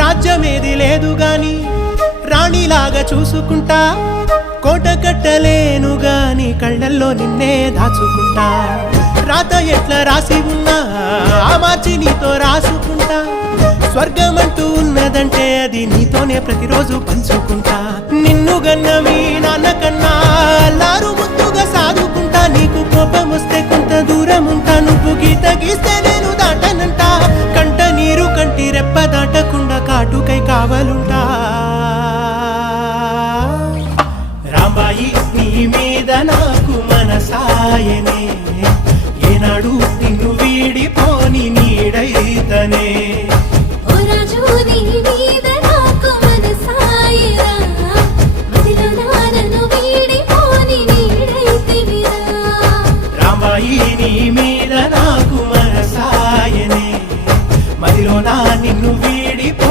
రాజ్యమేది లేదు గాని రాణిలాగా చూసుకుంటా, కోట కట్టలేను గాని కళ్ళల్లో నిన్నే దాచుకుంటా. రాత ఎట్లా రాసి ఉన్నా ఆ మార్చి నీతో రాసుకుంటా. స్వర్గమంటూ ఉన్నదంటే అది నీతోనే ప్రతిరోజు పంచుకుంటా. నిన్ను గన్న మీ నాన్న కన్నా లారు ముద్దుగా సాదుకుంటా. నీకు కోపం వస్తే కొంత దూరం ఉంటా, నువ్వు గీత గీస్తే నేను దాటనంటా. కంట నీరు కంటి రెప్ప దాటకుండా కాటుకై కావాలుంటా.